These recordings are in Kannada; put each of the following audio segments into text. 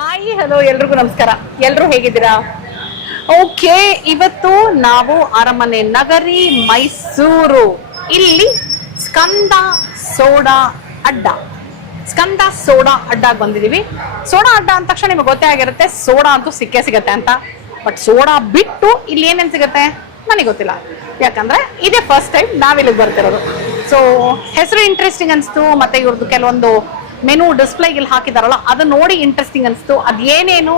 ಹಾಯ್ ಹಲೋ ಎಲ್ರಿಗೂ ನಮಸ್ಕಾರ. ಎಲ್ರು ಹೇಗಿದ್ದೀರಾ? ಓಕೆ, ಇವತ್ತು ನಾವು ಅರಮನೆ ನಗರಿ ಮೈಸೂರು ಇಲ್ಲಿ ಸ್ಕಂದ ಸೋಡಾ ಅಡ್ಡ ಸ್ಕಂದ ಸೋಡಾ ಅಡ್ಡಾಗಿ ಬಂದಿದೀವಿ. ಸೋಡಾ ಅಡ್ಡ ಅಂದ ತಕ್ಷಣ ನಿಮಗೆ ಗೊತ್ತೇ ಆಗಿರುತ್ತೆ ಸೋಡಾ ಅಂತೂ ಸಿಕ್ಕೇ ಸಿಗತ್ತೆ ಅಂತ. ಬಟ್ ಸೋಡಾ ಬಿಟ್ಟು ಇಲ್ಲಿ ಏನೇನು ಸಿಗುತ್ತೆ ನನಗೆ ಗೊತ್ತಿಲ್ಲ, ಯಾಕಂದ್ರೆ ಇದೇ ಫಸ್ಟ್ ಟೈಮ್ ನಾವಿಲ್ಲಿಗೆ ಬರ್ತಿರೋದು. ಸೊ ಹೆಸರು ಇಂಟ್ರೆಸ್ಟಿಂಗ್ ಅನಿಸ್ತು, ಮತ್ತೆ ಇವ್ರದ್ದು ಕೆಲವೊಂದು ಮೆನು ಡಿಸ್ಪ್ಲೇಗೆ ಇಲ್ಲಿ ಹಾಕಿದಾರಲ್ಲ ಅದು ನೋಡಿ ಇಂಟ್ರೆಸ್ಟಿಂಗ್ ಅನಿಸ್ತು. ಅದೇನೇನು,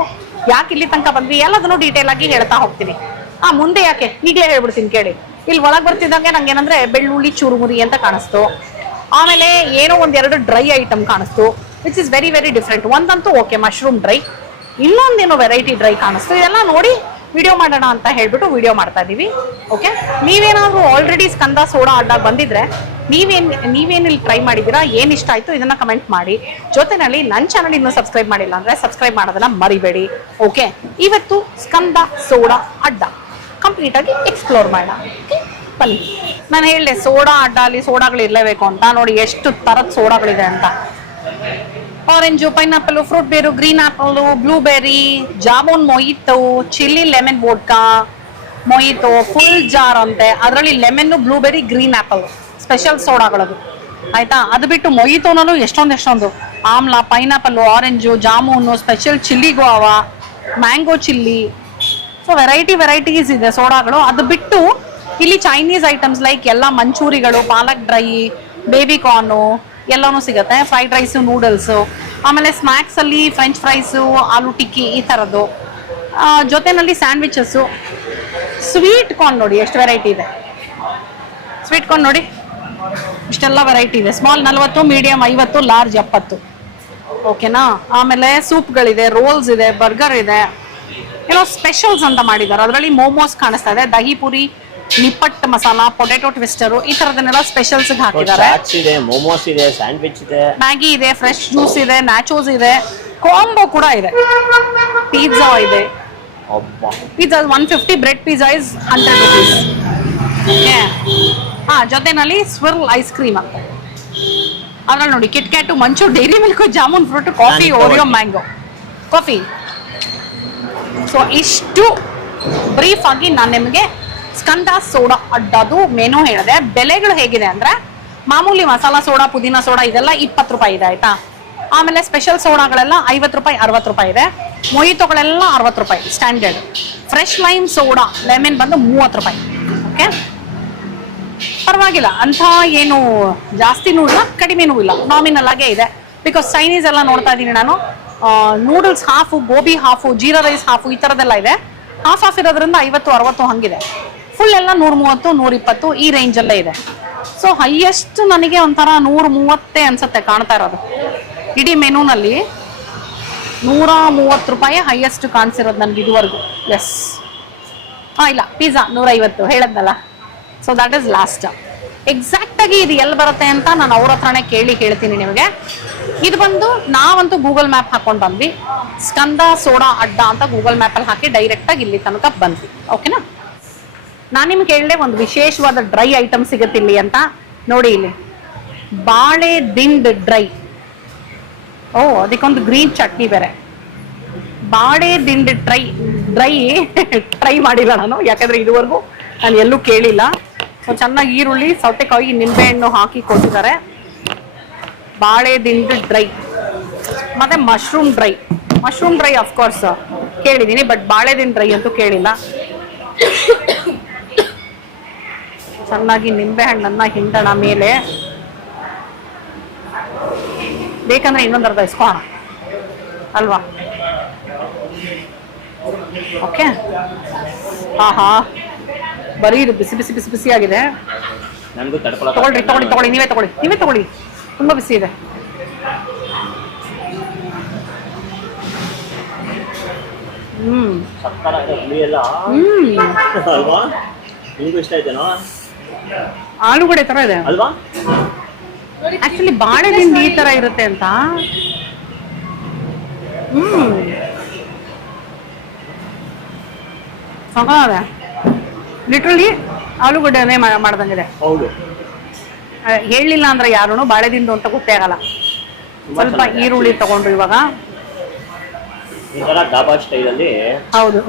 ಯಾಕೆ ಇಲ್ಲಿ ತನಕ ಬಂದ್ವಿ ಎಲ್ಲದನ್ನು ಡೀಟೇಲ್ ಆಗಿ ಹೇಳ್ತಾ ಹೋಗ್ತೀನಿ. ಮುಂದೆ ಯಾಕೆ ಈಗಲೇ ಹೇಳ್ಬಿಡ್ತೀನಿ ಕೇಳಿ. ಇಲ್ಲಿ ಒಳಗೆ ಬರ್ತಿದ್ದಂಗೆ ನಂಗೆ ಏನಂದ್ರೆ ಬೆಳ್ಳುಳ್ಳಿ ಚೂರುಮುರಿ ಅಂತ ಕಾಣಿಸ್ತು. ಆಮೇಲೆ ಏನೋ ಒಂದೆರಡು ಡ್ರೈ ಐಟಮ್ ಕಾಣಿಸ್ತು, which is very very different. ಒಂದಂತೂ ಓಕೆ ಮಶ್ರೂಮ್ ಡ್ರೈ, ಇನ್ನೊಂದೇನೋ ವೆರೈಟಿ ಡ್ರೈ ಕಾಣಿಸ್ತು. ಇದೆಲ್ಲ ನೋಡಿ ವಿಡಿಯೋ ಮಾಡೋಣ ಅಂತ ಹೇಳ್ಬಿಟ್ಟು ವಿಡಿಯೋ ಮಾಡ್ತಾ ಇದೀವಿ. ಓಕೆ, ನೀವೇನಾದ್ರೂ ಆಲ್ರೆಡಿ ಸ್ಕಂದ ಸೋಡಾ ಅಡ್ಡ ಬಂದಿದ್ರೆ ನೀವೇನಿಲ್ಲಿ ಟ್ರೈ ಮಾಡಿದ್ದೀರಾ, ಏನ್ ಇಷ್ಟ ಆಯ್ತು ಇದನ್ನ ಕಮೆಂಟ್ ಮಾಡಿ. ಜೊತೆನಲ್ಲಿ ನನ್ನ ಚಾನಲ್ ಇನ್ನೂ ಸಬ್ಸ್ಕ್ರೈಬ್ ಮಾಡಿಲ್ಲ ಅಂದ್ರೆ ಸಬ್ಸ್ಕ್ರೈಬ್ ಮಾಡೋದನ್ನ ಮರಿಬೇಡಿ. ಓಕೆ, ಇವತ್ತು ಸ್ಕಂದ ಸೋಡಾ ಅಡ್ಡ ಕಂಪ್ಲೀಟ್ ಆಗಿ ಎಕ್ಸ್ಪ್ಲೋರ್ ಮಾಡೋಣ. ಬನ್ನಿ. ನಾನು ಹೇಳಿದೆ ಸೋಡಾ ಅಡ್ಡ ಅಲ್ಲಿ ಸೋಡಾಗಳು ಇರಲೇಬೇಕು ಅಂತ. ನೋಡಿ ಎಷ್ಟು ತರದ ಸೋಡಾಗಳಿದೆ ಅಂತ. Orange, pineapple, fruit beer, green apple, blueberry, jamun mojito, chilli lemon vodka mojito, full jar ಅಂತೆ. ಅದರಲ್ಲಿ lemon, blueberry, green apple special ಸೋಡಾಗಳದು. ಆಯ್ತಾ, ಅದು ಬಿಟ್ಟು ಮೊಯಿತೋನಲ್ಲೂ ಎಷ್ಟೊಂದು amla, pineapple, orange, jamun, special chilli guava, mango chilli. So varieties ಇದೆ ಸೋಡಾಗಳು. ಅದು ಬಿಟ್ಟು ಇಲ್ಲಿ ಚೈನೀಸ್ ಐಟಮ್ಸ್ ಲೈಕ್ ಎಲ್ಲ ಮಂಚೂರಿಗಳು, ಪಾಲಕ್ ಡ್ರೈ, ಬೇಬಿ ಕಾರ್ನು ಎಲ್ಲನೂ ಸಿಗುತ್ತೆ. ಫ್ರೈಡ್ ರೈಸು, ನೂಡಲ್ಸು, ಆಮೇಲೆ ಸ್ನ್ಯಾಕ್ಸ್ ಅಲ್ಲಿ ಫ್ರೆಂಚ್ ಫ್ರೈಸು, ಆಲೂ ಟಿಕ್ಕಿ ಈ ಥರದ್ದು. ಜೊತೆನಲ್ಲಿ ಸ್ಯಾಂಡ್ವಿಚಸ್ಸು, ಸ್ವೀಟ್ ಕಾರ್ನ್ ನೋಡಿ ಎಷ್ಟು ವೆರೈಟಿ ಇದೆ. ಸ್ವೀಟ್ ಕಾರ್ನ್ ನೋಡಿ ಇಷ್ಟೆಲ್ಲ ವೆರೈಟಿ ಇದೆ. Small 40, medium 50, large 70. ಓಕೆನಾ. ಆಮೇಲೆ ಸೂಪ್ಗಳಿದೆ, ರೋಲ್ಸ್ ಇದೆ, ಬರ್ಗರ್ ಇದೆ, ಏನೋ ಸ್ಪೆಷಲ್ಸ್ ಅಂತ ಮಾಡಿದ್ದಾರೆ. ಅದರಲ್ಲಿ ಮೋಮೋಸ್ ಕಾಣಿಸ್ತಾ ಇದೆ, ದಹಿ ಪುರಿ, ನಿಪ್ಪಟ್ಟು ಮಸಾಲಾ, ಪೊಟೆಟೊ ಟ್ವಿಸ್ಟರ್ ಈ ತರದನ್ನೆಲ್ಲ ಸ್ಪೆಷಲ್ಸ್ ಹಾಕಿದ್ದಾರೆ. ಮೋಮೋಸ್ ಇದೆ, ಸ್ಯಾಂಡ್ವಿಚ್ ಇದೆ, ಮ್ಯಾಗಿ ಇದೆ, ಫ್ರೆಶ್ ಜ್ಯೂಸ್ ಇದೆ, ನ್ಯಾಚೋಸ್ ಇದೆ, ಕಾಂಬೋ ಕೂಡ ಇದೆ, ಪಿಜ್ಜಾ ಇದೆ. Pizza 150, bread pizza is 100 rupees. Okay, ಜೊತೆನಲ್ಲಿ ಸ್ವಿರ್ಲ್ ಐಸ್ ಕ್ರೀಮ್ ಅಂತ. ಅದ್ರಲ್ಲಿ ನೋಡಿ KitKat, Munch, Dairy Milk, jamun fruit, coffee, Oreo, mango coffee. So ಇಷ್ಟು ಬ್ರೀಫ್ ಆಗಿ ನಾನು ನಿಮಗೆ ಸ್ಕಂದ ಸೋಡಾ ಅಡ್ಡದು ಮೆನು ಹೇಳಿದೆ. ಬೆಲೆಗಳು ಹೇಗಿದೆ ಅಂದ್ರೆ ಮಾಮೂಲಿ ಮಸಾಲಾ ಸೋಡಾ, ಪುದೀನ ಸೋಡಾ ಇದೆಲ್ಲ 20 ರೂಪಾಯಿ ಇದೆ. ಆಯ್ತಾ, ಆಮೇಲೆ ಸ್ಪೆಷಲ್ ಸೋಡಾಗಳೆಲ್ಲ 50 ರೂಪಾಯಿ, 60 ರೂಪಾಯಿ ಇದೆ. ಮೊಯಿತೋಗಳೆಲ್ಲ 60 ರೂಪಾಯಿ standard. Fresh lime soda lemon ಬಂದು 30 ರೂಪಾಯಿ. ಓಕೆ, ಪರವಾಗಿಲ್ಲ ಅಂತ ಏನು ಜಾಸ್ತಿನೂ ಇಲ್ಲ ಕಡಿಮೆನೂ ಇಲ್ಲ, ನಾಮಿನಲ್ ಆಗೇ ಇದೆ. ಬಿಕಾಸ್ ಚೈನೀಸ್ ಎಲ್ಲ ನೋಡ್ತಾ ಇದ್ದೀನಿ ನಾನು. Noodles half, gobi half, jeera rice half ಈ ಥರದ್ದೆಲ್ಲ ಇದೆ. ಹಾಫ್ ಇರೋದ್ರಿಂದ 50, 60 ಹಂಗಿದೆ. ಫುಲ್ ಎಲ್ಲ 130, 120 ಈ ರೇಂಜಲ್ಲೇ ಇದೆ. ಸೊ ಹೈಯೆಸ್ಟ್ ನನಗೆ ಒಂಥರ 130 ಅನ್ಸುತ್ತೆ ಕಾಣ್ತಾ ಇರೋದು. ಇಡೀ ಮೆನುನಲ್ಲಿ 130 ರೂಪಾಯಿ ಹೈಯೆಸ್ಟ್ ಕಾಣಿಸಿರೋದು ನನಗೆ ಇದುವರೆಗೂ. ಎಸ್, ಇಲ್ಲ ಪಿಜ್ಜಾ 150 ಹೇಳದ್ನಲ್ಲ. So that is last. Exact ಆಗಿ ಇದು ಎಲ್ಲಿ ಬರುತ್ತೆ ಅಂತ ನಾನು ಅವ್ರ ಹತ್ರನೇ ಕೇಳಿ ಹೇಳ್ತೀನಿ ನಿಮಗೆ. ಇದು ಬಂದು ನಾವಂತೂ ಗೂಗಲ್ ಮ್ಯಾಪ್ ಹಾಕೊಂಡು ಬಂದ್ವಿ. ಸ್ಕಂದ ಸೋಡಾ ಅಡ್ಡ ಅಂತ ಗೂಗಲ್ ಮ್ಯಾಪಲ್ಲಿ ಹಾಕಿ ಡೈರೆಕ್ಟಾಗಿ ಇಲ್ಲಿ ತನಕ ಬಂದ್ವಿ. ಓಕೆನಾ. ನಾನು ನಿಮ್ಗೆ ಹೇಳಿದೆ ಒಂದು ವಿಶೇಷವಾದ ಡ್ರೈ ಐಟಮ್ ಸಿಗುತ್ತೆ ಇಲ್ಲಿ ಅಂತ. ನೋಡಿ ಇಲ್ಲಿ ಬಾಳೆ ದಿಂಡ್ ಡ್ರೈ. ಓ, ಅದಕ್ಕೊಂದು ಗ್ರೀನ್ ಚಟ್ನಿ ಬೇರೆ. ಬಾಳೆ ದಿಂಡ್ ಟ್ರೈ ಮಾಡಿಲ್ಲ ನಾನು, ಯಾಕಂದ್ರೆ ಇದುವರೆಗೂ ನಾನು ಎಲ್ಲೂ ಕೇಳಿಲ್ಲ. ಚೆನ್ನಾಗಿ ಈರುಳ್ಳಿ, ಸೌತೆಕಾಯಿ, ನಿಂಬೆಹಣ್ಣು ಹಾಕಿ ಕೊಟ್ಟಿದ್ದಾರೆ. ಬಾಳೆ ದಿಂಡು ಡ್ರೈ ಮತ್ತೆ ಮಶ್ರೂಮ್ ಡ್ರೈ ಅಫ್ಕೋರ್ಸ್ ಕೇಳಿದ್ದೀನಿ, ಬಟ್ ಬಾಳೆ ದಿಂಡು ಡ್ರೈ ಅಂತೂ ಕೇಳಿಲ್ಲ. ಚೆನ್ನಾಗಿ ನಿಂಬೆಹಣ್ಣನ್ನ ಹಿಂಡಣ ಮೇಲೆ, ಬೇಕಂದ್ರೆ ಇನ್ನೊಂದು ಅರ್ಧ ಇಸ್ಕೋಣ ಅಲ್ವಾ. ಓಕೆ, ಆಹಾ ಬರೀ ಇದು ಬಿಸಿ ಬಿಸಿ ಬಿಸಿ ಬಿಸಿ ಆಗಿದೆ. ತಗೊಳ್ಳಿ, ನೀವೇ ತಗೊಳ್ಳಿ, ತುಂಬಾ ಬಿಸಿ ಇದೆ. ಆಲೂಗಡೆ ತರ ಇದೆ ಆಕ್ಚುಲಿ. ಬಾಳೆ ದಿಂಡು ಈ ತರ ಇರುತ್ತೆ ಅಂತ. ಲಿಟ್ರಲಿ ಆಲೂಗಡ್ಡೆನೇ ಮಾಡ್ದಂಗಿದೆ. ಹೇಳಿಲ್ಲ ಅಂದ್ರೆ ಯಾರು ಬಾಳೆ ದಿಂಡು ಅಂತ ಗೊತ್ತೇ ಆಗಲ್ಲ. ಸ್ವಲ್ಪ ಈರುಳ್ಳಿ ತಗೊಂಡ್ರು ಇವಾಗ. ಈ ತರ ಡಾಬಾ ಸ್ಟೈಲಲ್ಲಿ ಹೌದು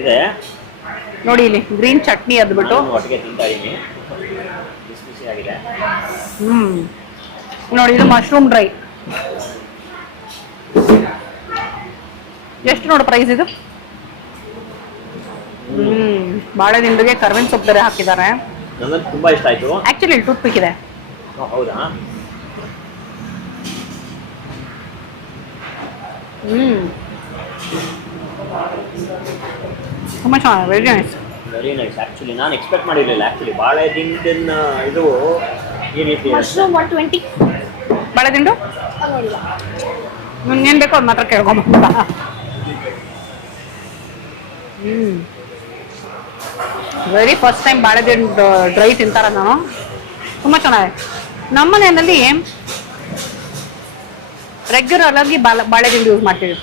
ಇದೆ. ನೋಡಿ ಇಲ್ಲಿ ಗ್ರೀನ್ ಚಟ್ನಿ ಅದ್ಬಿಟ್ಟು ನಾನು ಒಟ್ಟಿಗೆ ತಿಂತಾ ಇದ್ದೀನಿ, ಬಿಸಿ ಬಿಸಿ ಆಗಿದೆ. ನೋಡಿ ಇದು ಮಶ್ರೂಮ್ ಡ್ರೈ. ಎಷ್ಟು ನೋಡು ಪ್ರೈಸ್ ಇದು. ಬಾಳೆ ದಿಂಡಿಗೆ ಕರ್ಬೇವಿನ ಸೊಪ್ಪು ಬೇರೆ ಹಾಕಿದ್ದಾರೆ. ನನಗೆ ತುಂಬಾ ಇಷ್ಟ ಆಯ್ತು. ಆಕ್ಚುಲಿ ಇಲ್ಲಿ ಟೂತ್ ಪಿಕ್ ಇದೆ. ಹೌದಾ? ತುಂಬಾ ಚೆನ್ನಾಗಿದೆ, very nice. Very nice. Actually ನಾನು ಎಕ್ಸ್ಪೆಕ್ಟ್ ಮಾಡಿರಲಿಲ್ಲ. ಆಕ್ಚುಲಿ ಬಾಳೆ ದಿಂಡಿನ ಇದು ಈ ರೀತಿ ಮಶ್ರೂಮ್ 120. ಬಾಳೆ ದಿಂಡು ನಿಮ್ಗೇನು ಬೇಕೋ ಅದು ಮಾತ್ರ ಕೇಳ್ಕೊಂಬ. ವೆರಿ ಫಸ್ಟ್ ಟೈಮ್ ಬಾಳೆ ದಿಂಡು ಡ್ರೈ ತಿಂತಾರ ನಾನು. ತುಂಬ ಚೆನ್ನಾಗಿದೆ. ನಮ್ಮ ಮನೆಯಲ್ಲಿ ರೆಗ್ಯುಲರ್ ಆಗಿ ಬಾಳೆ ದಿಂಡು ಯೂಸ್ ಮಾಡ್ತೀವಿ.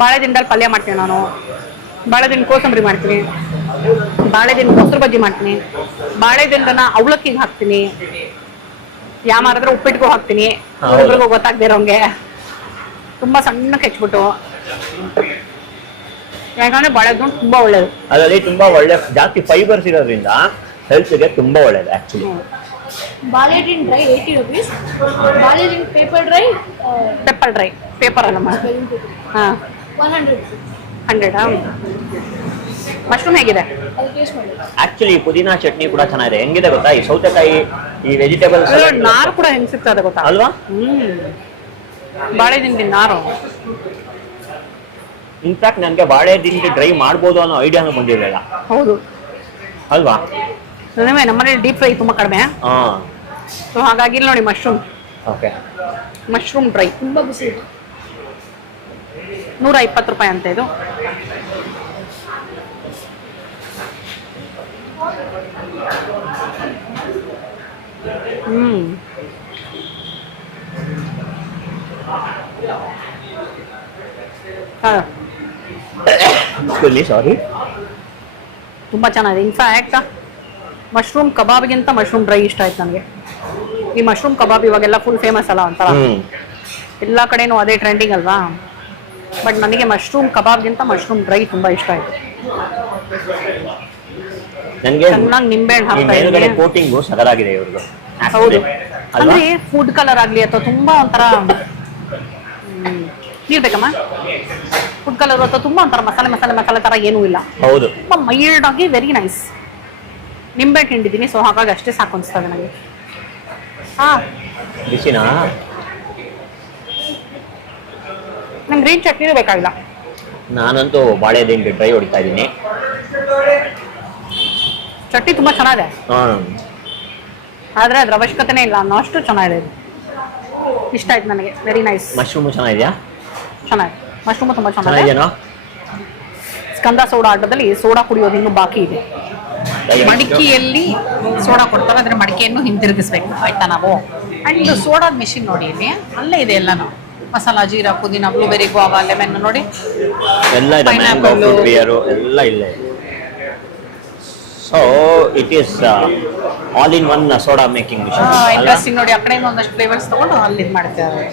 ಬಾಳೆ ದಿಂಡಲ್ಲಿ ಪಲ್ಯ ಮಾಡ್ತೀನಿ ನಾನು, ಬಾಳೆ ದಿಂಡು ಕೋಸಂಬರಿ ಮಾಡ್ತೀನಿ, ಬಾಳೆ ದಿಂಡು ಮೊಸರು ಬಜ್ಜಿ ಮಾಡ್ತೀನಿ, ಬಾಳೆ ದಿಂಡನ್ನ ಅವಲಕ್ಕಿಗೆ ಹಾಕ್ತೀನಿ, ಯಾಮಾರಾದ್ರೆ ಉಪ್ಪಿಟ್ಟಿಗೂ ಹಾಕ್ತೀನಿ. ಒಬ್ಬರಿಗೂ ಗೊತ್ತಾಗದೇ ಇರೋಂಗೆ ತುಂಬಾ ಸಣ್ಣಕ್ಕೆ ಹೆಚ್ಚಿಬಿಟ್ಟು. ಯಾಕಂದ್ರೆ ಬಾಳೆ ದಿಂಡು ತುಂಬಾ ಒಳ್ಳೇದು. ಅದರಲ್ಲಿ ತುಂಬಾ ಒಳ್ಳೆ ಜಾಸ್ತಿ ಫೈಬರ್ಸ್ ಇರೋದ್ರಿಂದ ಹೆಲ್ತ್ಗೆ ತುಂಬಾ ಒಳ್ಳೇದು ಆಕ್ಚುಲಿ. ಬಾಳೆಹಣ್ಣಿನ ಡ್ರೈ 80 rupees. ಬಾಳೆಹಣ್ಣಿನ ಪೇಪರ್ ಡ್ರೈ ಪೇಪರ್ ಅಲ್ಲಮ್ಮ. ಹಾಂ 100. 100. ಮಶ್ರೂಮ್ ಹೇಗಿದೆ? ಅದು ಟೇಸ್ಟ್ ಮಾಡಿ. ಆಕ್ಚುಲಿ ಪುದೀನಾ ಚಟ್ನಿ ಕೂಡ ಚೆನ್ನಾಗಿದೆ. ಹೆಂಗಿದೆ ಗೊತ್ತಾ, ಈ ಸೌತೆಕಾಯಿ, ಈ ವೆಜಿಟೇಬಲ್ಸ್ ನಾರು ಕೂಡ ಹೆಂಗ್ ಸಿಗ್ತದೆ ಗೊತ್ತಾ ಅಲ್ವಾ? ಬಾಳೆ ದಿಂಡಿನ ನಾರು. ಇನ್ಫ್ಯಾಕ್ಟ್ ನನಗೆ ಬಾಳೆ ದಿಂಡಿ ಡ್ರೈ ಮಾಡ್ಬೋದು ಅನ್ನೋ ಐಡಿಯಾನು ಬಂದಿರಲಿಲ್ಲ. ಹೌದು ಅಲ್ವಾ? ನಮ್ಮನೇಲಿ ಡೀಪ್ ಫ್ರೈ ತುಂಬಾ ಕಡಿಮೆ. ಸೊ ಹಾಗಾಗಿ ಇಲ್ಲಿ ನೋಡಿ ಮಶ್ರೂಮ್. ಓಕೆ, ಮಶ್ರೂಮ್ ಡ್ರೈ ತುಂಬಾ ಬಿಸಿ ಇದೆ. 120 ರೂಪಾಯಿ ಅಂತ ಇದು. ಸಾರಿ, ತುಂಬಾ ಚೆನ್ನಾಗಿದೆ. ಇನ್ಫ್ಯಾಕ್ಟ್ ಮಶ್ರೂಮ್ ಕಬಾಬ್ಗಿಂತ ಮಶ್ರೂಮ್ ಡ್ರೈ ಇಷ್ಟ ಆಯ್ತು ನನಗೆ. ಈ ಮಶ್ರೂಮ್ ಕಬಾಬ್ ಇವಾಗೆಲ್ಲ ಫುಲ್ ಫೇಮಸ್ ಅಲ್ಲ ಒಂಥರ, ಎಲ್ಲ ಕಡೆನೂ ಅದೇ ಟ್ರೆಂಡಿಂಗ್ ಅಲ್ವಾ. ಬಟ್ ನನಗೆ ಮಶ್ರೂಮ್ ಕಬಾಬ್ಗಿಂತ ಮಶ್ರೂಮ್ ಡ್ರೈ ತುಂಬಾ ಇಷ್ಟ ಆಯ್ತು. ನನಗೆ ಚೆನ್ನಾಗಿ ನಿಂಬೆಹಣ್ಣು ಹಾಕ್ತಾ ಮೇಲ್ಗಡೆ ಇದ್ದೀನಿ. ಕೋಟಿಂಗು ಸಗರಾಗಿದೆ ಇವ್ರದ್ದು. ಹೌದು, ಅಂದ್ರೆ ಫುಡ್ ಕಲರ್ ಆಗ್ಲಿ ಅಥವಾ ತುಂಬಾ ಒಂಥರ ನೀರ್ ಬೇಕಮ್ಮ. ಫುಡ್ ಕಲರ್ ಅಥವಾ ತುಂಬಾ ಒಂಥರ ಮಸಾಲೆ ಮಸಾಲೆ ಮಸಾಲೆ ತರ ಏನೂ ಇಲ್ಲ. ಹೌದು, ತುಂಬಾ ಮೈಲ್ಡ್ ಆಗಿ ವೆರಿ ನೈಸ್. ನಿಂಬೆ ಹಿಂಡಿದ್ದೀನಿ, ಸೊ ಹಾಗಾಗಿ ಅಷ್ಟೇ ಸಾಕು ಅನಿಸ್ತದೆ ನನಗೆ. ಬಿಸಿನಾ? ನಂಗೆ ಗ್ರೀನ್ ಚಟ್ನಿನೂ ಬೇಕಾಗಿಲ್ಲ. ನಾನಂತೂ ಬಾಳೆ ದಿಂಡಿ ಡ್ರೈ ಹೊಡಿತಾ ಇದ್ದೀನಿ. ಚಟ್ನಿ ತುಂಬಾ ಚೆನ್ನಾಗಿದೆ, ಆದ್ರೆ ಅದ್ರ ಅವಶ್ಯಕತೆನೇ ಇಲ್ಲ ಅನ್ನೋ ಅಷ್ಟು ಚೆನ್ನಾಗಿದೆ. ಇಷ್ಟ ಆಯ್ತು ನನಗೆ, ವೆರಿ ನೈಸ್. ಮಶ್ರೂಮು ಚೆನ್ನಾಗಿದೆಯಾ? ಚೆನ್ನಾಗಿದೆ, ಮಶ್ರೂಮು ತುಂಬಾ ಚೆನ್ನಾಗಿದೆ. ಚೆನ್ನಾಗಿದೆಯಾ? ಸ್ಕಂದ ಸೋಡಾ ಆಟದಲ್ಲಿ ಸೋಡಾ ಕುಡಿಯೋದು ಇನ್ನೂ ಬಾಕಿ ಇದೆ. ಮಡಿಕೆಯಲ್ಲಿ ಸೋಡಾ ಕೊಡ್ತಾರೆ, ಅಂದ್ರೆ ಮಡಿಕೆಯನ್ನು ಹಿಂತಿರುಗಿಸ್ಬೇಕು ಆಯ್ತಾ ನಾವು. ಅಂಡ್ ಸೋಡಾದ ಮಿಷಿನ್ ನೋಡಿ ಇಲ್ಲಿ, ಅಲ್ಲೇ ಇದೆ ಎಲ್ಲಾನು. ಮಸಾಲಾ, ಜೀರಾ, ಪುದೀನ, ಬ್ಲೂಬೆರಿ, ಗೋವಾ, ಲೆಮನ್ ನೋಡಿ ಎಲ್ಲ ಇದೆ. ಮ್ಯಾಂಗೋ, ಫ್ರೂಟ್ ಬಿಯರು ಎಲ್ಲ ಇಲ್ಲೇ. So it is all in one soda making mission. Interesting ನೋಡಿ, ಆ ಕಡೆ ಒಂದಷ್ಟು ಫ್ಲೇವರ್ಸ್ ತಗೊಂಡು ಅಲ್ಲಿ ಇದು ಮಾಡ್ತಾರೆ.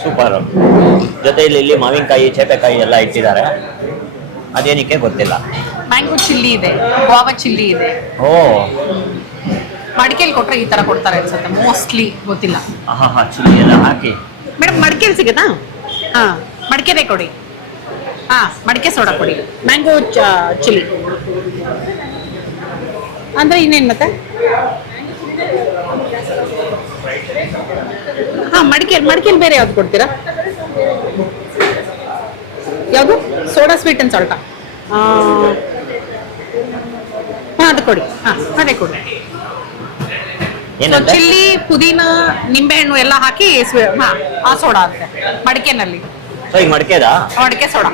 ಸೂಪರ್. ಜೊತೆಯಲ್ಲಿ ಇಲ್ಲಿ ಮಾವಿನಕಾಯಿ, ಚೇಪೆಕಾಯಿ ಎಲ್ಲ ಇಟ್ಟಿದ್ದಾರೆ. ಅದೇನಕ್ಕೆ ಗೊತ್ತಿಲ್ಲ. ಮ್ಯಾಂಗೋ ಚಿಲ್ಲಿ ಇದೆ, ಗೋವಾ ಚಿಲ್ಲಿ ಇದೆ. ಮಡಿಕೆಯಲ್ಲಿ ಕೊಟ್ರೆ ಈ ತರ ಕೊಡ್ತಾರೆ ಅನ್ಸುತ್ತೆ ಮೋಸ್ಟ್ಲಿ, ಗೊತ್ತಿಲ್ಲ. ಚಿಲ್ಲಿ ಎಲ್ಲ ಹಾಕಿ. ಮೇಡಮ್ ಮಡಿಕೆಯಲ್ಲಿ ಸಿಗುತ್ತಾ? ಹಾ, ಮಡಿಕೆದೇ ಕೊಡಿ. ಹಾ, ಮಡಿಕೆ ಸೋಡಾ ಕೊಡಿ. ಮ್ಯಾಂಗೋ ಚಿಲ್ಲಿ ಅಂದ್ರೆ ಇನ್ನೇನು ಮತ್ತೆ? ಹಾ, ಮಡಿಕೆಯಲ್ಲಿ ಬೇರೆ ಯಾವ್ದು ಕೊಡ್ತೀರಾ? ಯಾವುದು? ಸೋಡಾ ಸ್ವೀಟ್ ಅಂಡ್ ಸಾಲ್ಟಾ? ಹಾಂ, ಅದು ಕೊಡಿ. ಹಾಂ, ಅದೇ ಕೊಡಿ. ಚಿಲ್ಲಿ, ಪುದೀನ, ನಿಂಬೆಹಣ್ಣು ಎಲ್ಲ ಹಾಕಿ ಆ ಸೋಡಾ ಅಂತೆ ಮಡಿಕೆನಲ್ಲಿ. ಈಗ ಮಡಿಕೆದಾ? ಮಡಿಕೆ ಸೋಡಾ.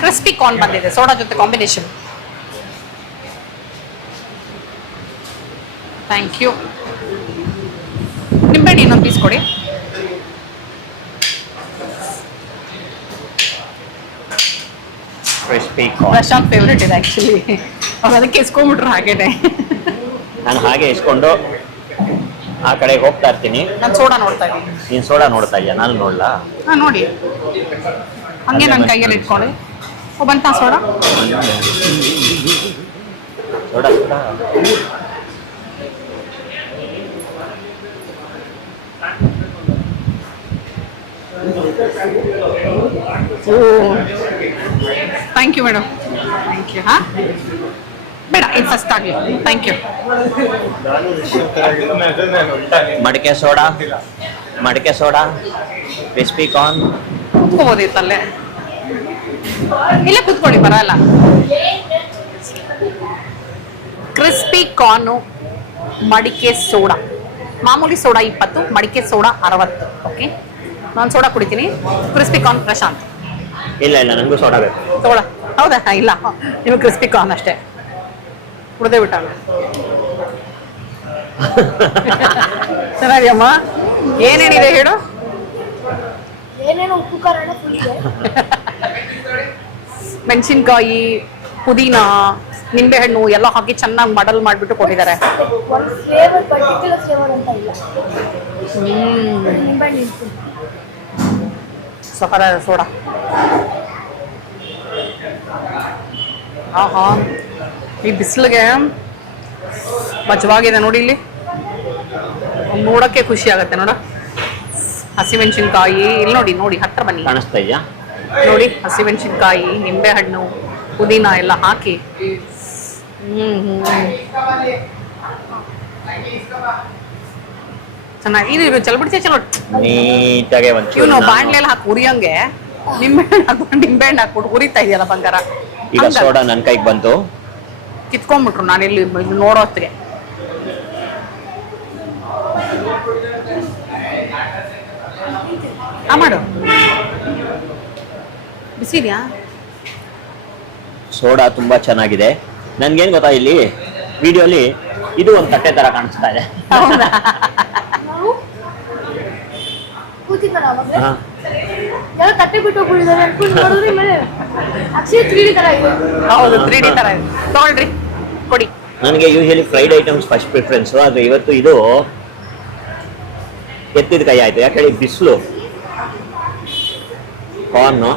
ಕ್ರಿಸ್ಪಿ ಕಾರ್ನ್ ಬಂದಿದೆ ಸೋಡಾ ಜೊತೆ ಕಾಂಬಿನೇಷನ್. Thank you. ನಿಂಬೆಹಣ್ಣು ಇನ್ನೊಂದು ಪೀಸ್ ಕೊಡಿ. Crispy corn. ಪ್ರಶಾಂತ್ ಫೇವ್ರೇಟ್ ಇದೆ ಆ್ಯಕ್ಚುಲಿ. ಅವ್ರು ಅದಕ್ಕೆ ಇಸ್ಕೊಂಡ್ಬಿಟ್ರು ಹಾಗೇನೆ. ನಾನು ಹಾಗೆ ಇಸ್ಕೊಂಡು ಆ ಕಡೆಗೆ ಹೋಗ್ತಾ ಇರ್ತೀನಿ. ನಾನು ಸೋಡಾ ನೋಡ್ತಾ ಇದ್ದೀನಿ. ನೀನು ಸೋಡಾ ನೋಡ್ತಾ ಇದೆಯಾ? ನಾನು ನೋಡ್ಲಾ? ಹಾಂ ನೋಡಿ, ಹಂಗೆ ನನ್ನ ಕೈಯಲ್ಲಿ ಇಟ್ಕೊಳ್ಳಿ. ಬಂತ soda? Soda soda. Oh thank you madam, thank you. ಹಾಂ ಬೇಡ, ಇದು ಫಸ್ಟ್ ಆಗಲಿ. Thank you. ಮಡಿಕೆ ಸೋಡಾ, ಕ್ರಿಸ್ಪಿ ಕಾರ್ನ್. ಕೂತ್ಕೋಬೋದಿತ್ತಲ್ಲೇ, ಇಲ್ಲೇ ಕೂತ್ಕೊಳ್ಳಿ, ಬರಲ್ಲ. ಕ್ರಿಸ್ಪಿ ಕಾರ್ನು, ಮಡಿಕೆ ಸೋಡಾ. ಮಾಮೂಲಿ ಸೋಡಾ 20, ಮಡಿಕೆ ಸೋಡಾ 60. ಓಕೆ, ನಾನು ಸೋಡಾ ಕುಡಿತೀನಿ. Crispy corn Prashant. ಇಲ್ಲ ನನಗೂ ಸೋಡಾ ಬೇಕು. ಸೋಡಾ ಹೌದಾ? ಇಲ್ಲ, ನಿಮಗೆ ಕ್ರಿಸ್ಪಿ ಕಾರ್ನ್ ಅಷ್ಟೇ. ಕುಡ್ದೇ ಬಿಟ್ಟ. ಚೆನ್ನಾಗಿದೆಯಮ್ಮ. ಏನೇನಿದೆ ಹೇಳು? ಏನೇನು ಉಪ್ಪು ಖಾರ ಎಲ್ಲ ಫುಲ್ ಇದೆ. ಮೆಣಸಿನ್ಕಾಯಿ, ಪುದೀನ, ನಿಂಬೆಹಣ್ಣು ಎಲ್ಲ ಹಾಕಿ ಚೆನ್ನಾಗಿ ಮಾಡಲ್ ಮಾಡಿಬಿಟ್ಟು ಕೊಟ್ಟಿದ್ದಾರೆ. ಒಂದು ಫ್ಲೇವರ್, ಪರ್ಟಿಕ್ಯುಲರ್ ಫ್ಲೇವರ್ ಅಂತ ಇಲ್ಲ. ನಿಂಬೆಹಣ್ಣು ಇತ್ತು. ಸಫರ ಸೋಡಾ. ಆಹಾ, ಈ ಬಿಸಿಲಿಗೆ ಮಜವಾಗಿದೆ ನೋಡಿ. ಇಲ್ಲಿ ನೋಡೋಕ್ಕೆ ಖುಷಿ ಆಗುತ್ತೆ ನೋಡ. ಹಸಿಮೆಣಸಿನ್ಕಾಯಿ ಇಲ್ಲಿ ನೋಡಿ, ನೋಡಿ ಹತ್ರ ಬನ್ನಿ, ಕಾಣಿಸ್ತಾ ಇದೆಯಾ? ನೋಡಿ, ಹಸಿಮೆಣಸಿನ್ಕಾಯಿ, ನಿಂಬೆಹಣ್ಣು, ಪುದೀನ ಎಲ್ಲ ಹಾಕಿ. ಚೆನ್ನಾಗಿ ಇದು ಚಲಬಿಡ್ತೆ ಚಲೋ ನೀಟಾಗೆ ಇವನು ಬಾಣ್ಲೆಲ್ಲ ಹಾಕಿ ಉರಿಯಂಗೆ ನಿಂಬೆಹಣ್ಣು ಹಾಕೊಂಡು ನಿಂಬೆಹಣ್ಣು ಹಾಕ್ಬಿಟ್ಟು ಉರಿತಾ ಇದೆಯಲ್ಲ ಬಂಗಾರ. ಈಗ ಸೋಡಾ ನನ್ನ ಕೈಗೆ ಬಂತು. ಕಿತ್ಕೊಂಡ್ಬಿಟ್ರು ನಾನು ಇಲ್ಲಿ ನೋಡೋ ಹೊತ್ತಿಗೆ. ಮಾಡು, ಬಿಸಿ ಇದೆಯಾ? ಸೋಡಾ ತುಂಬಾ ಚೆನ್ನಾಗಿದೆ. ನನ್ಗೇನ್ ಗೊತ್ತಾ, ಇಲ್ಲಿ ವಿಡಿಯೋಲಿ ಇದು ಒಂದು ತಟ್ಟೆ ತರ ಕಾಣಿಸ್ತಾ ಇದೆ. ಹೌದಾ? ನಾವು ಕೂತಿದ್ನಲ್ಲ ಅವಾಗ ಹಾ. ಎಲ್ಲ ತಟ್ಟೆ ಬಿಟ್ಟು ಹೋಗ್ಬಿಟ್ಟಿದ್ದಾರೆ ಅನ್ಕೊಂಡು ನೋಡಿದ್ರೆ ಮೇಲೆ ಅಕ್ಷಯ 3D ತರ ಇದೆ. ಹೌದು, 3D ತರ ಇದೆ. ತಗೊಳ್ರಿ, ಕೊಡಿ. ನನಗೆ usually fried items first preference. ಆದ್ರೆ ಇವತ್ತು ಇದು ಎತ್ತಿದ ಕೈ ಆಯ್ತು. ಯಾಕೆ ಹೇಳಿ, ಬಿಸಿಲು, ಕಾರ್ನು.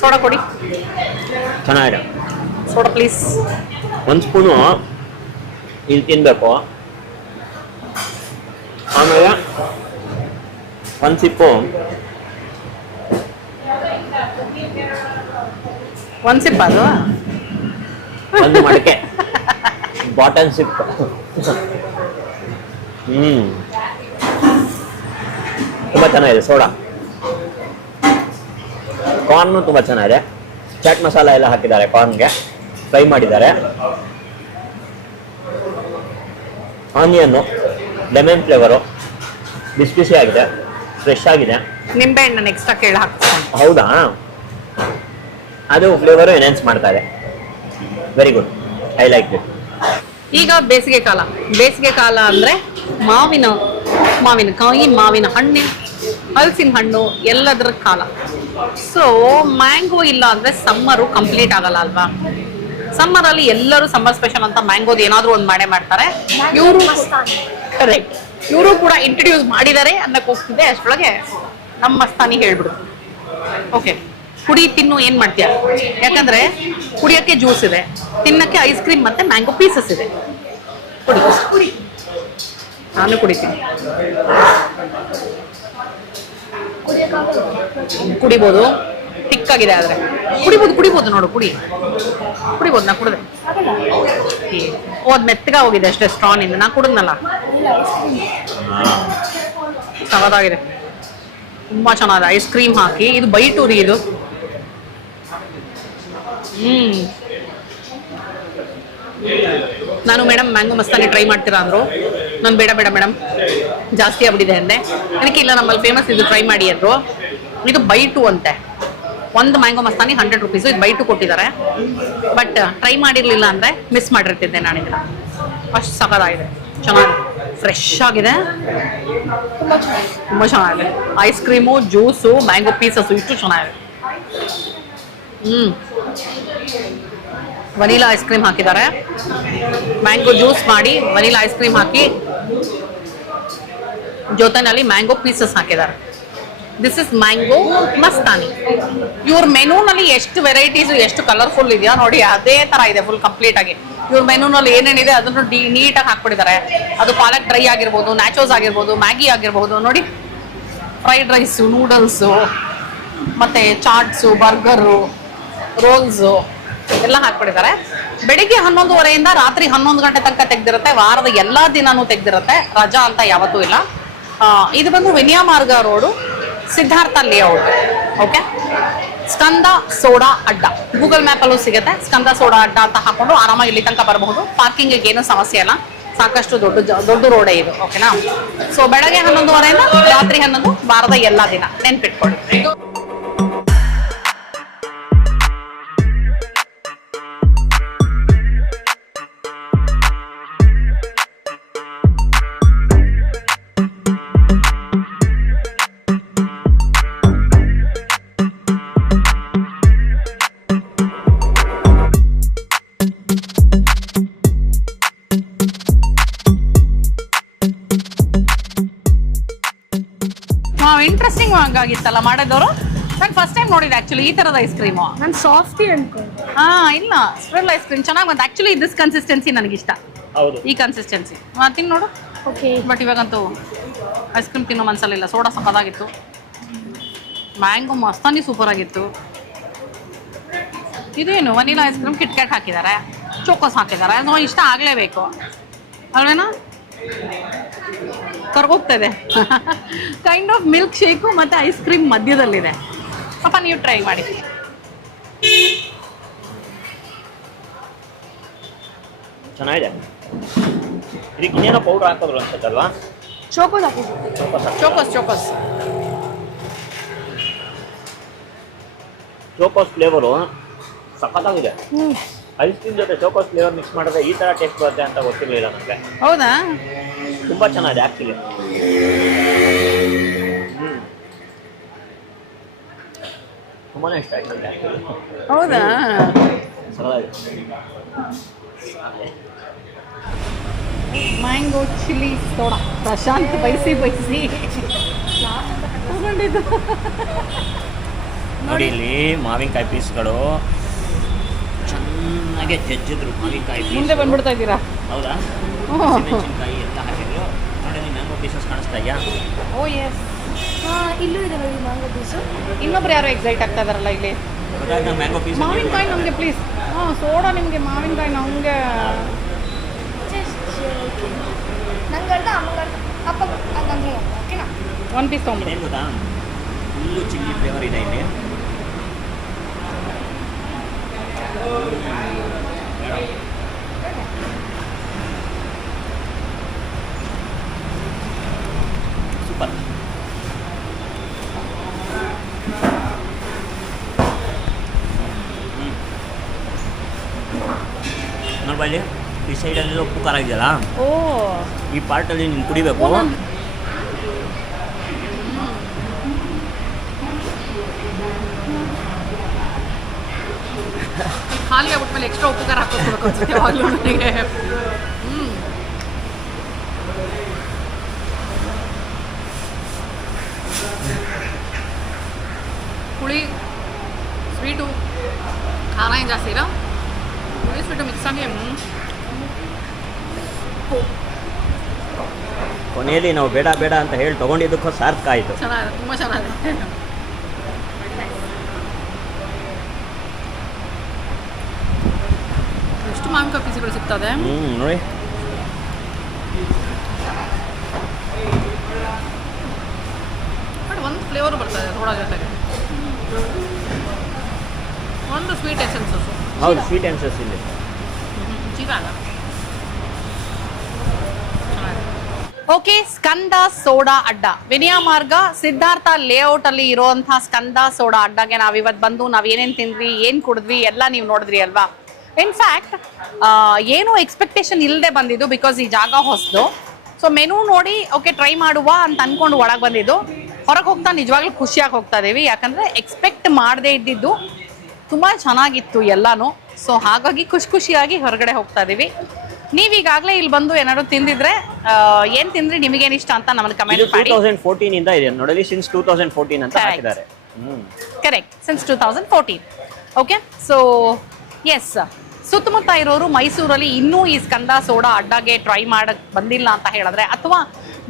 ಸೋಡಾ ಕೊಡಿ. ಚೆನ್ನಾಗಿದೆ. Soda please. ಒಂದು ಸ್ಪೂನು ಇಲ್ಲಿ ತಿನ್ಬೇಕು. ಆಮೇಲೆ ಒಂದು ಸಿಪ್ಪು ಒಂದು ಸಿಪ್ ಅದು. ಒಂದು ಮಡಕೆ ಬಾಟಲ್ ಸಿಪ್. ತುಂಬಾ ಚೆನ್ನಾಗಿದೆ ಸೋಡಾ. ಕಾರ್ನು ತುಂಬಾ ಚೆನ್ನಾಗಿದೆ. ಚಾಟ್ ಮಸಾಲ ಎಲ್ಲ ಹಾಕಿದ್ದಾರೆ, ಕಾರ್ನ್ಗೆ ಫ್ರೈ ಮಾಡಿದ್ದಾರೆ. ಆನಿಯನ್ನು, ಲೆಮನ್ ಫ್ಲೇವರು, ಬಿಸಿ ಬಿಸಿ ಆಗಿದೆ, ಫ್ರೆಶ್ ಆಗಿದೆ. ನಿಂಬೆ ಹಣ್ಣು ಎಕ್ಸ್ಟ್ರಾ ಕೇಳಿ ಹಾಕಿಸ್ಕೊಂಡು. ಹೌದಾ? ಅದು ಫ್ಲೇವರು ಎನ್ಹಾನ್ಸ್ ಮಾಡ್ತಾ ಇದೆ. Very good, I like it. ಈಗ ಬೇಸಿಗೆ ಕಾಲ ಅಂದ್ರೆ ಮಾವಿನಕಾಯಿ, ಮಾವಿನ ಹಣ್ಣು, ಹಲಸಿನ ಹಣ್ಣು ಎಲ್ಲದರ ಕಾಲ. ಸೊ ಮ್ಯಾಂಗೋ ಇಲ್ಲ ಅಂದ್ರೆ ಸಮ್ಮರು ಕಂಪ್ಲೀಟ್ ಆಗಲ್ಲ ಅಲ್ವಾ? ಸಮ್ಮರ್ ಅಲ್ಲಿ ಎಲ್ಲರೂ ಸಮ್ಮರ್ ಸ್ಪೆಷಲ್ ಅಂತ ಮ್ಯಾಂಗೋದು ಏನಾದ್ರೂ ಒಂದು ಮಾಡೇ ಮಾಡ್ತಾರೆ. ಇವರು ಕರೆಕ್ಟ್, ಇವರು ಕೂಡ ಇಂಟ್ರೊಡ್ಯೂಸ್ ಮಾಡಿದ್ದಾರೆ ಅನ್ನಕ್ಕೆ ಹೋಗ್ತಿದೆ. ಅಷ್ಟೊಳಗೆ ನಮ್ಮ ಮಸ್ತಾನಿ ಹೇಳ್ಬಿಡು. ಓಕೆ, ಕುಡಿ ತಿನ್ನು ಏನ್ ಮಾಡ್ತೀಯ? ಯಾಕಂದ್ರೆ ಕುಡಿಯೋಕ್ಕೆ ಜ್ಯೂಸ್ ಇದೆ, ತಿನ್ನಕ್ಕೆ ಐಸ್ ಕ್ರೀಮ್ ಮತ್ತೆ ಮ್ಯಾಂಗೋ ಪೀಸಸ್ ಇದೆ. ಕುಡಿ. ನಾನು ಕುಡಿತೀನಿ. ಕುಡಿಬೋದು, ತಿಕ್ಕಾಗಿದೆ ಆದ್ರೆ ಕುಡಿಬೋದು ನೋಡು. ಕುಡಿಬೋದು. ನಾ ಕುಡಿದೆ, ಮೆತ್ತಗ ಹೋಗಿದೆ ಅಷ್ಟೇ ಸ್ಟ್ರಾನ್ ಇಂದ. ನಾ ಕುಡಿದ್ನಲ್ಲ, ಸವಾದಾಗಿದೆ, ತುಂಬಾ ಚೆನ್ನಾಗಿದೆ. ಐಸ್ ಕ್ರೀಮ್ ಹಾಕಿ, ಇದು ಬೈಟೂರಿ ಇದು. ನಾನು ಮೇಡಮ್ ಮ್ಯಾಂಗೋ ಮಸ್ತಾನಿ ಟ್ರೈ ಮಾಡ್ತೀರಾ ಅಂದ್ರು. ನಾನು ಬೇಡ ಮೇಡಮ್ ಜಾಸ್ತಿ ಆಗ್ಬಿಟ್ಟಿದೆ ಅಂದೆ. ಅದಕ್ಕೆ ಇಲ್ಲ, ನಮ್ಮಲ್ಲಿ ಫೇಮಸ್ ಇದು, ಟ್ರೈ ಮಾಡಿ ಅಂದ್ರು. ಇದು ಬೈ2 ಅಂತೆ. ಒಂದು ಮ್ಯಾಂಗೋ ಮಸ್ತಾನಿ 100 ರೂಪೀಸು. ಇದು ಬೈ2 ಕೊಟ್ಟಿದ್ದಾರೆ. ಬಟ್ ಟ್ರೈ ಮಾಡಿರ್ಲಿಲ್ಲ ಅಂದ್ರೆ ಮಿಸ್ ಮಾಡಿರ್ತಿದ್ದೆ ನಾನು ಇದನ್ನ. ಅಷ್ಟು ಸಖತ್ತಾಗಿದೆ, ಚೆನ್ನಾಗಿದೆ. ಫ್ರೆಶ್ ಆಗಿದೆ, ತುಂಬಾ ಚೆನ್ನಾಗಿದೆ. ತುಂಬ ಚೆನ್ನಾಗಿದೆ. Ice cream, juice, mango pieces ಇಷ್ಟು ಚೆನ್ನಾಗಿದೆ. ವನಿಲಾ ಐಸ್ ಕ್ರೀಮ್ ಹಾಕಿದ್ದಾರೆ, ಮ್ಯಾಂಗೋ ಜ್ಯೂಸ್ ಮಾಡಿ ವನಿಲಾ ಐಸ್ ಕ್ರೀಮ್ ಹಾಕಿ ಜೊತೆನಲ್ಲಿ ಮ್ಯಾಂಗೋ ಪೀಸಸ್ ಹಾಕಿದ್ದಾರೆ. This is mango Mastani. ಇವ್ರ ಮೆನೂನಲ್ಲಿ ಎಷ್ಟು ವೆರೈಟೀಸ್, ಎಷ್ಟು ಕಲರ್ಫುಲ್ ಇದೆಯಾ ನೋಡಿ, ಅದೇ ತರ ಇದೆ ಫುಲ್ ಕಂಪ್ಲೀಟ್ ಆಗಿ. ಇವ್ರ ಮೆನೂನಲ್ಲಿ ಏನೇನಿದೆ ಅದನ್ನು ನೀಟಾಗಿ ಹಾಕ್ಬಿಟ್ಟಿದ್ದಾರೆ. ಅದು ಪಾಲಕ್ ಡ್ರೈ ಆಗಿರ್ಬೋದು, ನ್ಯಾಚೋಸ್ ಆಗಿರ್ಬೋದು, ಮ್ಯಾಗಿ ಆಗಿರ್ಬೋದು, ನೋಡಿ ಫ್ರೈಡ್ ರೈಸು, ನೂಡಲ್ಸು, ಮತ್ತೆ ಚಾಟ್ಸು, ಬರ್ಗರು, ರೋಲ್ಸು ಎಲ್ಲ ಹಾಕ್ಬಿಟ್ಟಿದ್ದಾರೆ. ಬೆಳಿಗ್ಗೆ 11:30 ರಾತ್ರಿ 11 ಗಂಟೆ ತನಕ ತೆಗ್ದಿರುತ್ತೆ. ವಾರದ ಎಲ್ಲಾ ದಿನಾನೂ ತೆಗ್ದಿರುತ್ತೆ, ರಜಾ ಅಂತ ಯಾವತ್ತೂ ಇಲ್ಲ. ಇದು ಬಂದು ವಿನಿಯಾ ಮಾರ್ಗ ರೋಡು, ಸಿದ್ಧಾರ್ಥ ಲೇಔಟ್. ಓಕೆ, ಸ್ಕಂದ ಸೋಡಾ ಅಡ್ಡ ಗೂಗಲ್ ಮ್ಯಾಪ್ ಅಲ್ಲೂ ಸಿಗುತ್ತೆ. ಸ್ಕಂದ ಸೋಡಾ ಅಡ್ಡ ಅಂತ ಹಾಕೊಂಡು ಆರಾಮಾಗಿ ಇಲ್ಲಿ ತನಕ ಬರಬಹುದು. ಪಾರ್ಕಿಂಗ್ ಏನು ಸಮಸ್ಯೆ ಇಲ್ಲ, ಸಾಕಷ್ಟು ದೊಡ್ಡ ರೋಡೇ ಇದು. ಓಕೆನಾ? ಸೊ ಬೆಳಗ್ಗೆ 11:30 ರಾತ್ರಿ 11, ವಾರದ ಎಲ್ಲಾ ದಿನ, ನೆನ್ಪಿಟ್ಕೊಳ್ಳಿ. ಇಂಟ್ರೆಸ್ಟಿಂಗ್ ಆಗಿತ್ತಲ್ಲ ಮಾಡೋದವರು. ನಾನು ಫಸ್ಟ್ ಟೈಮ್ ನೋಡಿದೆ ಆಕ್ಚುಲಿ ಈ ತರದ ಐಸ್ ಕ್ರೀಮು. ನಾನು ಸಾಫ್ಟಿ ಅನ್ಕೊಂಡೆ. ಇಲ್ಲ, ಸ್ಪ್ರೆಲ್ ಐಸ್ ಕ್ರೀಮ್ ಚೆನ್ನಾಗಿ ಬಂತು ಆಕ್ಚುಲಿ. ದಿಸ್ ಕನ್ಸಿಸ್ಟೆನ್ಸಿ ನನಗಿಷ್ಟ, ಹೌದು. ಈ ಕನ್ಸಿಸ್ಟೆನ್ಸಿ ತಿನ್ ನೋಡು. ಓಕೆ, ಬಟ್ ಇವಾಗಂತೂ ಐಸ್ ಕ್ರೀಮ್ ತಿನ್ನೋ ಮನಸ್ಸಲ್ಲಿಲ್ಲ. ಸೋಡಾ ಸಕ್ಕದಾಗಿತ್ತು, ಮ್ಯಾಂಗೋ ಮಸ್ತಾನಿ ಸೂಪರ್ ಆಗಿತ್ತು. ಇದೇನು vanilla ice cream kit cat ಹಾಕಿದ್ದಾರೆ, ಚೋಕೋಸ್ ಹಾಕಿದ್ದಾರೆ. ಅದು ಇಷ್ಟ ಆಗಲೇಬೇಕು ಅಲ್ವೇನಾ? ಕರ್ಗೋಗ್ತಾ ಇದೆ. ಕೈಂಡ್ ಆಫ್ ಮಿಲ್ಕ್ ಶೇಕು ಮತ್ತು ಐಸ್ ಕ್ರೀಮ್ ಮಧ್ಯದಲ್ಲಿದೆ. ಪಾಪ ನೀವು ಟ್ರೈ ಮಾಡಿ. ಚೆನ್ನಾಗಿದೆ. ಇದಕ್ಕೆ ಇನ್ನೇನೋ ಪೌಡರ್ ಹಾಕೋದ್ರು ಅನ್ಸುತ್ತಲ್ವಾ? ಚೋಕೋಸ್ ಹಾಕಿದ್ರು. ಚೋಕೋಸ್ ಚೋಕೋಸ್ ಫ್ಲೇವರು ಸಖತ್ತಾಗಿದೆ. ಐಸ್ ಕ್ರೀಮ್ ಜೊತೆ ಚೋಕೋಸ್ ಫ್ಲೇವರ್ ಮಿಕ್ಸ್ ಮಾಡಿದ್ರೆ ಈ ತರ ಟೇಸ್ಟ್ ಬರುತ್ತೆ ಅಂತ ಗೊತ್ತಿರಲಿಲ್ಲ ನನಗೆ. ಹೌದಾ? ತುಂಬಾ ಚೆನ್ನಾಗಿದೆ ಆಕ್ಚುಲಿ. ತುಂಬಾನೇ ಇಷ್ಟ ಆಯ್ತು ನನಗೆ. ಹೌದಾ? ಮ್ಯಾಂಗೋ ಚಿಲ್ಲಿ ಸೋಡಾ ಪ್ರಶಾಂತ್ ಬೈಸಿ ತಗೊಂಡಿದ್ದು ನೋಡಿ, ಇಲ್ಲಿ ಮಾವಿನಕಾಯಿ ಪೀಸ್ಗಳು ಚೆನ್ನಾಗಿ ಜಜ್ಜಿದ್ರು. ಮಾವಿನಕಾಯಿ ಮುಂದೆ ಬಂದ್ಬಿಡ್ತಾ ಇದ್ದೀರಾ? ಹೌದಾ? ಮೆಣಸಿನಕಾಯಿ ಎಲ್ಲ ಹಾಕಿದ್ರು. ನೋಡಿ, ಮ್ಯಾಂಗೋ ಪೀಸಸ್ ಕಾಣಿಸ್ತಾ ಇದೆಯಾ? ಓ ಎಸ್. ಇಲ್ಲೂ ಇದೆ ನೋಡಿ ಮ್ಯಾಂಗೋ ಪೀಸು. ಇನ್ನೊಬ್ರು ಯಾರೋ ಎಕ್ಸೈಟ್ ಆಗ್ತಾ ಇದಾರಲ್ಲ ಇಲ್ಲಿ. Mango piece. ಮಾವಿನಕಾಯಿ ನಮಗೆ ಪ್ಲೀಸ್. ಸೋಡಾ ನಿಮಗೆ, ಮಾವಿನಕಾಯಿ ನಮಗೆ. ನಂಗೆ ಅರ್ಧ, ಅಮ್ಮಂಗೆ ಅರ್ಧ, ಅಪ್ಪ ಹಂಗಂದ್ರೆ ಓಕೆನಾ? 1 ಪೀಸ್ ತೊಗೊಂಡು. ಏನು ಗೊತ್ತಾ, ಫುಲ್ಲು ಚಿಲ್ಲಿ ಫ್ಲೇವರ್ ಇದೆ ಇಲ್ಲಿ. ಸೂಪರ್. ನೋಡ್ಬಲ್ಲಿ ಈ ಸೈಡಲ್ಲಿ ಉಪ್ಪು ಖಾರ ಇದೆಯಲ್ಲ, ಓ, ಈ ಪಾರ್ಟಲ್ಲಿ ನೀನು ಕುಡಿಬೇಕು. ಖಾಲಿ ಆಗ್ಬಿಟ್ಮೇಲೆ ಎಕ್ಸ್ಟ್ರಾ ಉಪ್ಪು ಖಾರ ಹಾಕೋಬೇಕು ಅನ್ಸುತ್ತೆ ಯಾವಾಗಲೂ ನನಗೆ. ಹುಳಿ ಸ್ವೀಟು ಖಾರ ಏನು ಜಾಸ್ತಿ ಇಲ್ಲ, ಹುಳಿ ಸ್ವೀಟು ಮಿಕ್ಸ್ ಆಗಿ. ಕೊನೆಯಲ್ಲಿ ನಾವು ಬೇಡ ಬೇಡ ಅಂತ ಹೇಳಿ ತೊಗೊಂಡಿದ್ದಕ್ಕೂ ಸಾರ್ಥಕ ಆಯಿತು. ಚೆನ್ನಾಗಿದೆ, ತುಂಬ ಚೆನ್ನಾಗಿದೆ. ಎಷ್ಟು ಮಾವಿನಕಾಯಿ ಪೀಸ್ಗಳು ಸಿಗ್ತದೆ ನೋಡಿ. ಬಟ್ ಒಂದು ಫ್ಲೇವರು ಬರ್ತದೆ ಸೋಡಾ ಜೊತೆಗೆ, ಒಂದು ಸ್ವೀಟ್ ಎಸೆನ್ಸ್. ಹೌದು, ಸ್ವೀಟ್ ಎನ್ಸಸ್ ಇಲ್ಲಿ. ಜೀವಾಗ ಓಕೆ. ಸ್ಕಂದ ಸೋಡಾ ಅಡ್ಡ, ವಿನಿಯಾ ಮಾರ್ಗ, ಸಿದ್ಧಾರ್ಥ ಲೇಔಟ್ ಅಲ್ಲಿ ಇರುವಂತಹ ಸ್ಕಂದ ಸೋಡಾ ಅಡ್ಡಗೆ ನಾವಿವತ್ತು ಬಂದು ನಾವ್ ಏನೇನ್ ತಿಂದ್ವಿ, ಏನ್ ಕುಡಿದ್ವಿ ಎಲ್ಲ ನೀವು ನೋಡಿದ್ರಿ ಅಲ್ವಾ. ಇನ್ಫ್ಯಾಕ್ಟ್ ಏನು ಎಕ್ಸ್ಪೆಕ್ಟೇಷನ್ ಇಲ್ಲದೆ ಬಂದಿದ್ದು, ಬಿಕಾಸ್ ಈ ಜಾಗ ಹೊಸದು. ಸೊ ಮೆನು ನೋಡಿ ಓಕೆ ಟ್ರೈ ಮಾಡುವ ಅಂತ ಅನ್ಕೊಂಡು ಒಳಗೆ ಬಂದಿದ್ದು. ಹೊರಗೆ ಹೋಗ್ತಾ ನಿಜವಾಗ್ಲೂ ಖುಷಿಯಾಗಿ ಹೋಗ್ತಾ ಇದೀವಿ, ಯಾಕಂದರೆ ಎಕ್ಸ್ಪೆಕ್ಟ್ ಮಾಡದೇ ಇದ್ದಿದ್ದು ತುಂಬ ಚೆನ್ನಾಗಿತ್ತು ಎಲ್ಲನೂ. ಸೊ ಹಾಗಾಗಿ ಖುಷಿಯಾಗಿ ಹೊರಗಡೆ ಹೋಗ್ತಾ ಇದೀವಿ. ನೀವೀಗಾಗಲೇ ಇಲ್ಲಿ ಬಂದು ಏನಾದ್ರು ತಿಂದಿದ್ರೆ ಏನು ತಿಂದ್ರಿ, ನಿಮಗೇನು ಇಷ್ಟ ಅಂತ ನಮ್ಮನ್ನು ಕಮೆಂಟ್ ಮಾಡಿ. 2014 ಇಂದ ಇದೆ ನೋಡಿ, ಸಿನ್ಸ್ 2014 ಅಂತ ಹಾಕಿದ್ದಾರೆ. Correct, since 2014. Okay, so yes, ಸುತ್ತಮುತ್ತ ಇರೋರು ಮೈಸೂರಲ್ಲಿ ಇನ್ನೂ ಈ ಸ್ಕಂದ ಸೋಡಾ ಅಡ್ಡಾಗೆ ಟ್ರೈ ಮಾಡಕ್ಕೆ ಬಂದಿಲ್ಲ ಅಂತ ಹೇಳಿದ್ರೆ, ಅಥವಾ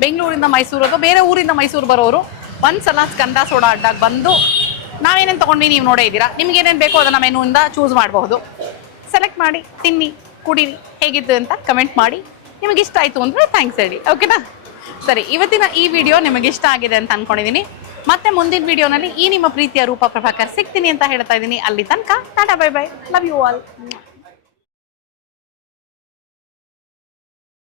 ಬೆಂಗಳೂರಿಂದ ಮೈಸೂರು ಅಥವಾ ಬೇರೆ ಊರಿಂದ ಮೈಸೂರು ಬರೋರು ಒಂದ್ಸಲ ಸ್ಕಂದ ಸೋಡಾ ಅಡ್ಡಾಗೆ ಬಂದು ನಾವೇನೇನು ತೊಗೊಂಡ್ವಿ ನೀವು ನೋಡೇ ಇದ್ದೀರಾ. ನಿಮ್ಗೆ ಏನೇನು ಬೇಕೋ ಅದನ್ನು ಮೆನುವಿಂದ ಚೂಸ್ ಮಾಡಬಹುದು. ಸೆಲೆಕ್ಟ್ ಮಾಡಿ ತಿನ್ನಿ, ಕುಡೀರಿ, ಹೇಗಿತ್ತು ಅಂತ ಕಮೆಂಟ್ ಮಾಡಿ. ನಿಮಗೆ ಇಷ್ಟ ಆಯಿತು ಅಂದರೆ ಥ್ಯಾಂಕ್ಸ್ ಹೇಳಿ, ಓಕೆನಾ? ಸರಿ, ಇವತ್ತಿನ ಈ ವಿಡಿಯೋ ನಿಮಗೆ ಇಷ್ಟ ಆಗಿದೆ ಅಂತ ಅಂದ್ಕೊಂಡಿದ್ದೀನಿ. ಮತ್ತೆ ಮುಂದಿನ ವಿಡಿಯೋನಲ್ಲಿ ಈ ನಿಮ್ಮ ಪ್ರೀತಿಯ ರೂಪ ಪ್ರಭಾಕರ್ ಸಿಗ್ತೀನಿ ಅಂತ ಹೇಳ್ತಾ ಇದ್ದೀನಿ. ಅಲ್ಲಿ ತನಕ tata, bye bye, love you all.